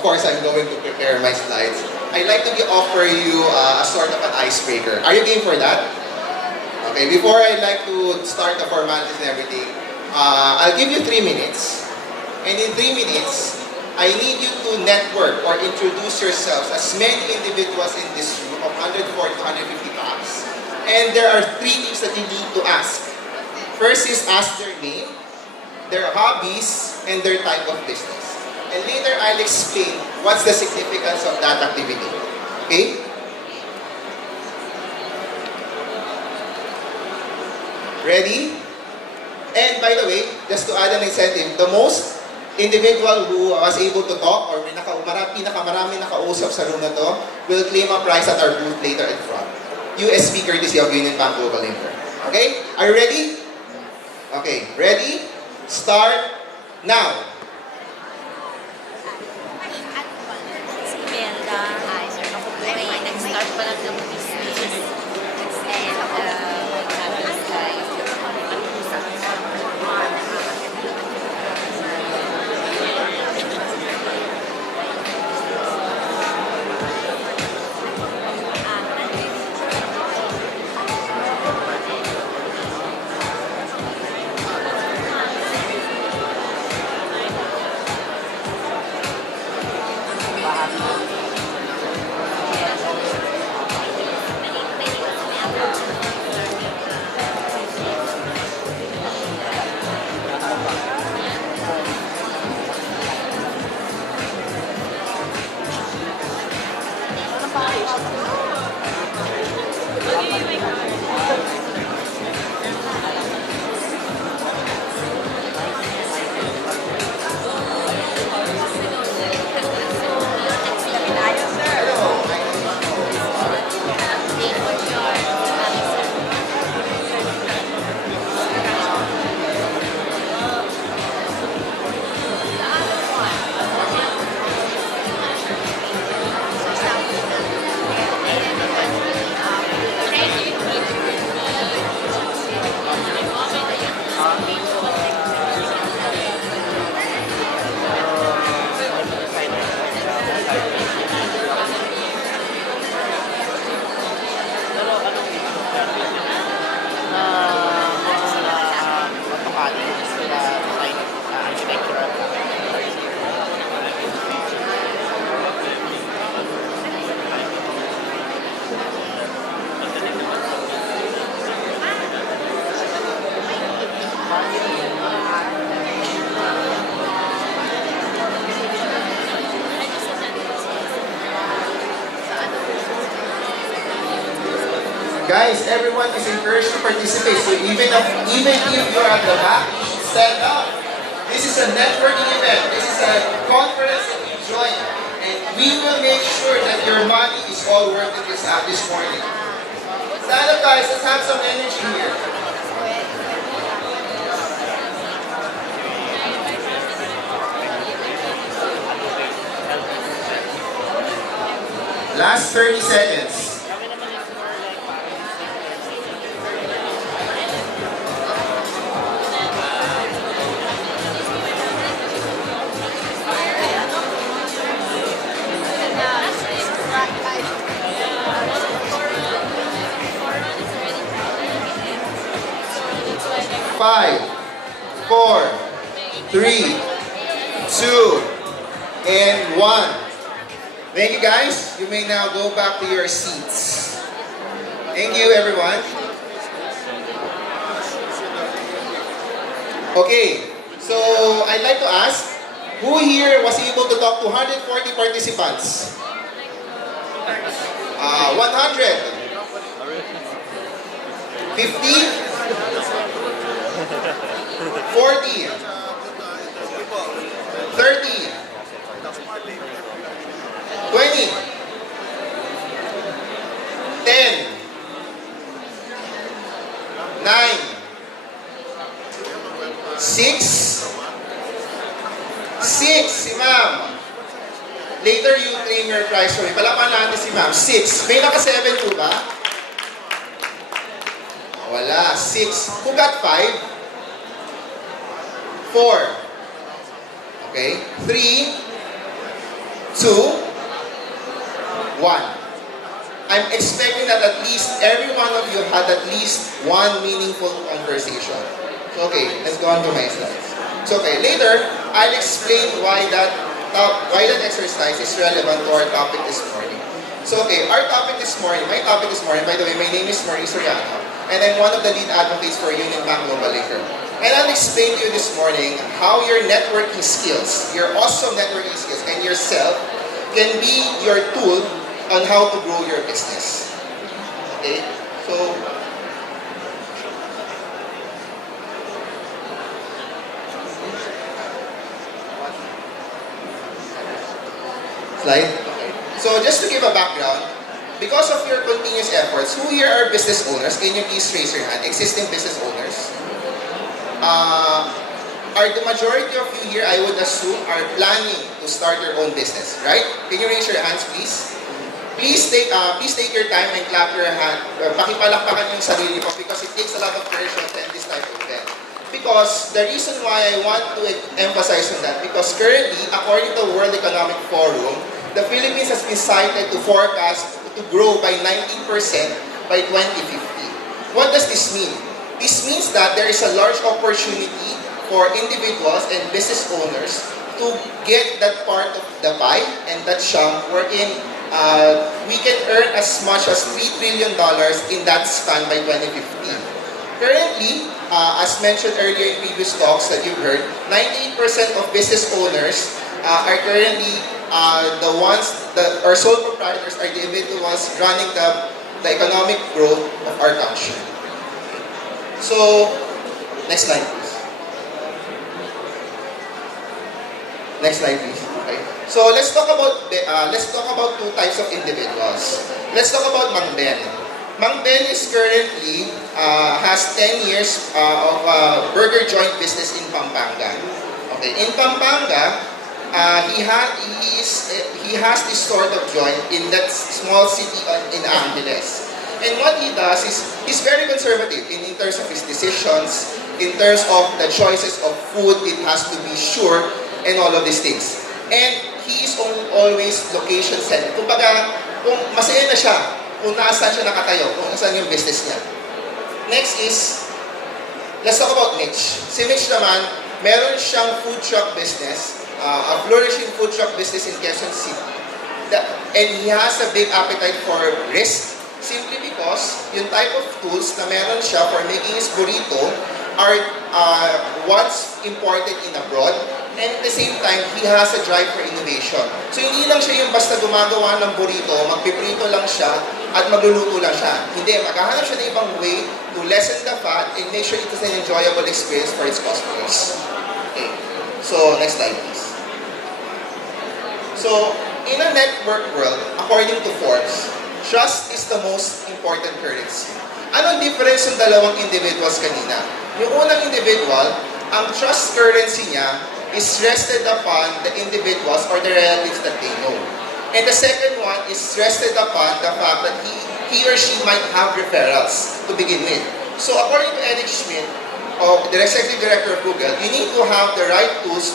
of course, I'm going to prepare my slides. I'd like to offer you a sort of an icebreaker. Are you game for that? Okay, before I'd like to start the formalities and everything, I'll give you 3 minutes. And in 3 minutes, I need you to network or introduce yourselves as many individuals in this room of 140 to 150 bucks. And there are 3 things that you need to ask. First is ask their name, their hobbies, and their type of business. And later, I'll explain what's the significance of that activity. Okay? Ready? And by the way, just to add an incentive, the most individual who was able to talk or pinakamarami nakausap sa room na to will claim a prize at our booth later in front. USB courtesy of UnionBank Global Inter. Okay? Are you ready? Okay. Ready? Start now. Nag-start pa lang ng business. Guys, everyone is encouraged to participate. So even if you're at the back, you should stand up. This is a networking event. This is a conference that you join. And we will make sure that your money is all worth it this morning. Stand up, guys. Let's have some energy here. Last 30 seconds. 5, 4, 3, 2, and 1. Thank you, guys. You may now go back to your seats. Thank you, everyone. Okay, so I'd like to ask, who here was able to talk to 140 participants? 100? 50? 40? 30? 20? 10? 9? 6? 6, si ma'am. Later you claim your prize for me. Palapan natin si ma'am. 6. May naka-7 po ba? Wala. 6. Who got 5? 4. Okay. 3, 2, 2, 1. I'm expecting that at least every one of you had at least one meaningful conversation. So, okay, let's go on to my slides. So, okay, later, I'll explain why that exercise is relevant to our topic this morning. So, okay, our topic this morning, my topic this morning, by the way, my name is Mourese Soriano, and I'm one of the lead advocates for UnionBank Global Liquor. And I'll explain to you this morning how your networking skills, your awesome networking skills, and yourself can be your tool on how to grow your business. Okay? So, slide. Okay. So, just to give a background, because of your continuous efforts, who here are business owners? Can you please raise your hand? Existing business owners? Are the majority of you here, I would assume, are planning to start your own business, right? Can you raise your hands, please? Please take your time and clap your hand. Pakipalakpakan yung sarili ko because it takes a lot of courage to attend this type of event. Because the reason why I want to emphasize on that, because currently, according to the World Economic Forum, the Philippines has been cited to forecast to grow by 19% by 2050. What does this mean? This means that there is a large opportunity for individuals and business owners to get that part of the pie and that chunk wherein we can earn as much as $3 trillion in that span by 2050. Currently, as mentioned earlier in previous talks that you've heard, 98% of business owners are currently the ones that are sole proprietors, are the individuals running the economic growth of our country. So, next slide please. Next slide please. Okay. So let's talk about two types of individuals. Let's talk about Mang Ben. Mang Ben is currently has 10 years of burger joint business in Pampanga. Okay, in Pampanga, he has this sort of joint in that small city in Angeles. And what he does is he's very conservative in terms of his decisions, in terms of the choices of food. It has to be sure and all of these things. And he is always location centered. Kumbaga, kung masaya na siya, kung nasaan siya nakatayo, kung nasaan yung business niya. Next is, let's talk about Mitch. Si Mitch naman, meron siyang food truck business, a flourishing food truck business in Quezon City. And he has a big appetite for risk, simply because yung type of tools na meron siya for making his burrito are once imported in abroad. And at the same time, he has a drive for innovation. So hindi lang siya yung basta gumagawa ng burrito, magpiprito lang siya, at magluluto lang siya. Hindi, maghahanap siya ng ibang way to lessen the fat and make sure it is an enjoyable experience for its customers. Okay. So, next slide please. So, in a network world, according to Forbes, trust is the most important currency. Anong difference ng dalawang individuals kanina? Yung unang individual, ang trust currency niya is rested upon the individuals or the relatives that they know. And the second one is rested upon the fact that he or she might have referrals to begin with. So according to Eric Schmidt, the executive director of Google, you need to have the right tools,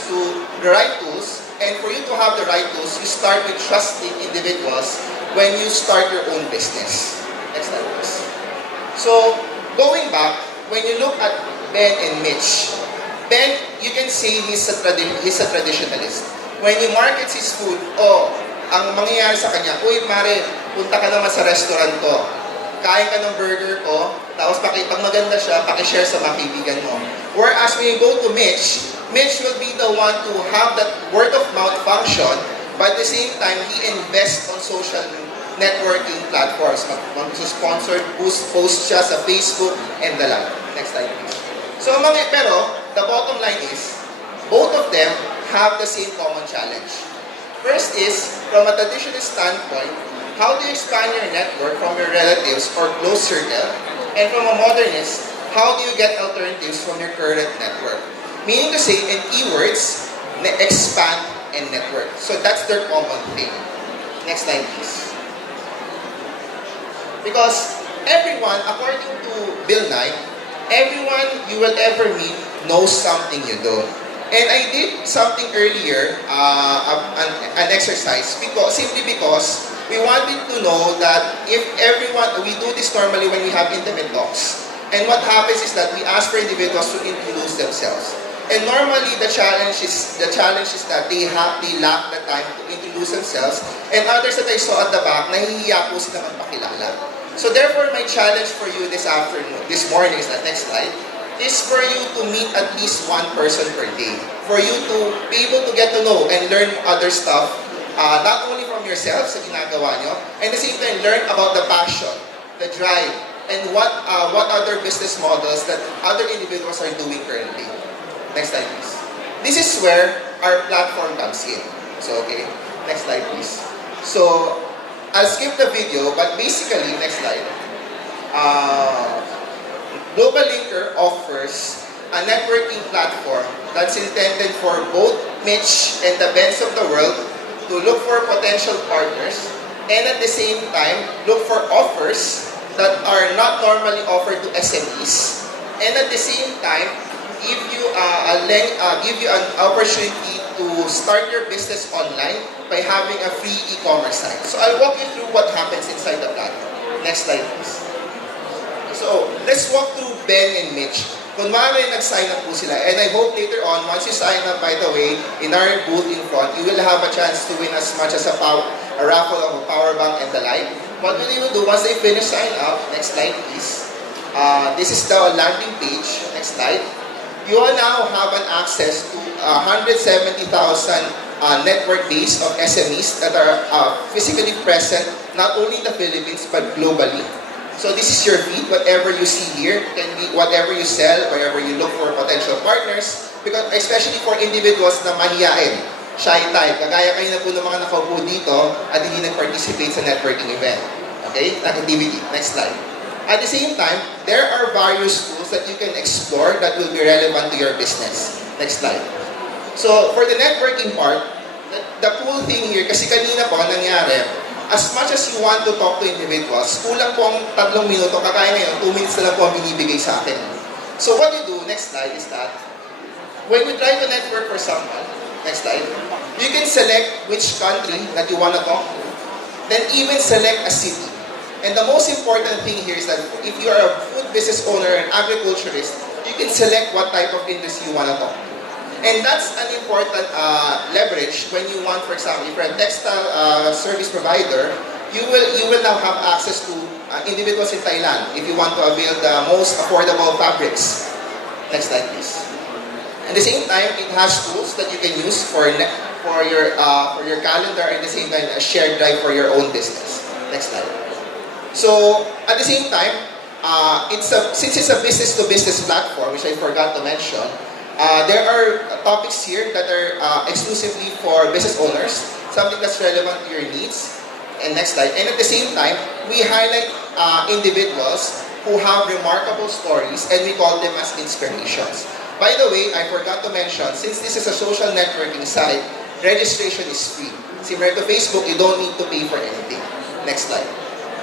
and for you to have the right tools, you start with trusting individuals when you start your own business. Next slide, please. So, going back, when you look at Ben and Mitch, Ben, you can say he's a traditionalist. When he markets his food, ang mangyayari sa kanya, uy, Mare, punta ka naman sa restaurant ko. Kain ka ng burger ko, tapos pag maganda siya, pakishare sa mga kaibigan mo. Whereas when you go to Mitch, Mitch will be the one to have that word-of-mouth function, but at the same time, he invests on social networking platforms. Mag-sponsored post siya sa Facebook and the like. Next slide, please. So, pero, the bottom line is, both of them have the same common challenge. First is, from a traditional standpoint, how do you expand your network from your relatives or close circle? And from a modernist, how do you get alternatives from your current network? Meaning to say, in keywords, expand and network. So that's their common thing. Next slide, please. Because everyone, according to Bill Nye, everyone you will ever meet knows something you don't. And I did something earlier, an exercise, simply because we wanted to know that if everyone, we do this normally when we have intimate talks. And what happens is that we ask for individuals to introduce themselves. And normally the challenge is that they lack the time to introduce themselves. And others that I saw at the back, nahihiya po sila magpakilala. So therefore, my challenge for you this morning is that next slide, is for you to meet at least one person per day. For you to be able to get to know and learn other stuff, not only from yourself sa ginagawa nyo, and at the same time, learn about the passion, the drive, and what other business models that other individuals are doing currently. Next slide, please. This is where our platform comes in. So, okay, next slide, please. So, I'll skip the video, but basically, next slide. Global Linker offers a networking platform that's intended for both Mitch and the Bens of the world to look for potential partners and at the same time look for offers that are not normally offered to SMEs, and at the same time give you an opportunity to start your business online by having a free e-commerce site. So I'll walk you through what happens inside the platform. Next slide, please. So, let's walk through Ben and Mitch. Kunwari, nag-sign up po sila. And I hope later on, once you sign up, by the way, in our booth in front, you will have a chance to win as much as a raffle of a power bank and the like. What will you do once they finish sign up? Next slide, please. This is the landing page. Next slide. You will now have an access to 170,000 network base of SMEs that are physically present, not only in the Philippines, but globally. So this is your feed. Whatever you see here can be whatever you sell, wherever you look for potential partners, because especially for individuals na mahiyain, shy type, kagaya kayo na po ng mga nakaupo dito at hindi nag-participate sa networking event. Okay? Activity. Next slide. At the same time, there are various tools that you can explore that will be relevant to your business. Next slide. So for the networking part, the cool thing here, kasi kanina po nangyari, as much as you want to talk to individuals, kulang po ang 3 minuto, kakaya ngayon, 2 minutes na lang po ang binibigay sa akin. So what you do, next slide, is that when you try to network for someone, next slide, you can select which country that you want to talk to, then even select a city. And the most important thing here is that if you are a food business owner and agriculturist, you can select what type of industry you want to talk to. And that's an important leverage when you want, for example, if you're a textile service provider, you will now have access to individuals in Thailand if you want to avail the most affordable fabrics. Next slide, please. At the same time, it has tools that you can use for your calendar, and at the same time, a shared drive for your own business. Next slide. So at the same time, since it's a business-to-business platform, which I forgot to mention, there are topics here that are exclusively for business owners, something that's relevant to your needs. And next slide. And at the same time, we highlight individuals who have remarkable stories, and we call them as inspirations. By the way, I forgot to mention, since this is a social networking site, registration is free. Similar to Facebook, you don't need to pay for anything. Next slide.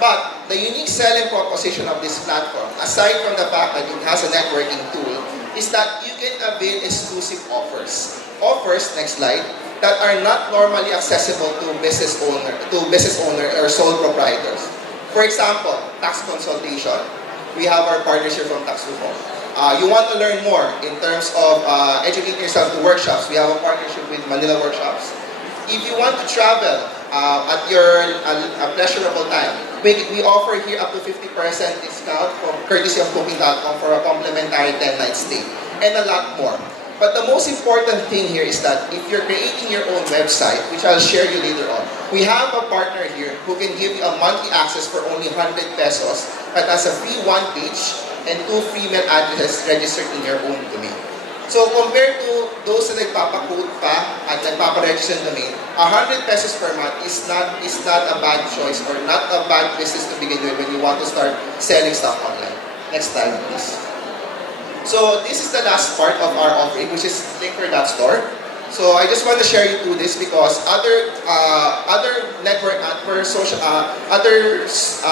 But the unique selling proposition of this platform, aside from the fact that it has a networking tool, is that you can avail exclusive offers. Offers, next slide, that are not normally accessible to business owner or sole proprietors. For example, tax consultation. We have our partners here from Tax Reform. You want to learn more in terms of educating yourself to workshops. We have a partnership with Manila Workshops. If you want to travel at your pleasurable time, we offer here up to 50% discount from courtesy of Booking.com for a complimentary 10-night stay, and a lot more. But the most important thing here is that if you're creating your own website, which I'll share you later on, we have a partner here who can give you a monthly access for only 100 pesos that has a free 1 page and 2 free mail addresses registered in your own domain. So compared to those na nagpapakode pa at nagpaparegister ng domain, 100 pesos per month is not a bad choice or not a bad business to begin with when you want to start selling stuff online. Next slide, please. So this is the last part of our offering, which is Linker.store. So I just want to share you through this because other network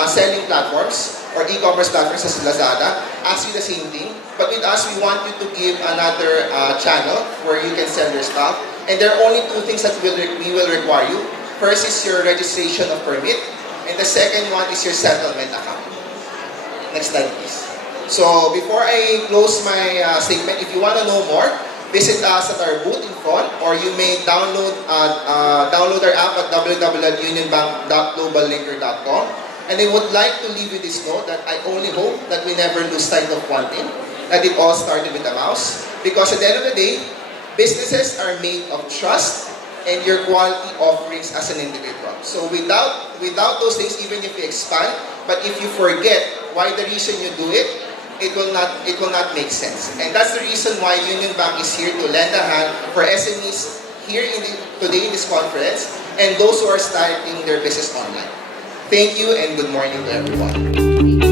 selling platforms or e-commerce platforms as Lazada ask you the same thing. But with us, we want you to give another channel where you can sell your stuff. And there are only two things that we will require you. First is your registration of permit, and the second one is your settlement account. Next slide, please. So before I close my statement, if you want to know more, visit us at our booth in front, or you may download our app at www.unionbank.globallinker.com. And I would like to leave you this note that I only hope that we never lose sight of one thing, that it all started with a mouse. Because at the end of the day, businesses are made of trust and your quality offerings as an individual. So without those things, even if you expand, but if you forget why the reason you do it, it will not make sense. And that's the reason why UnionBank is here to lend a hand for SMEs here today in this conference and those who are starting their business online. Thank you and good morning to everyone.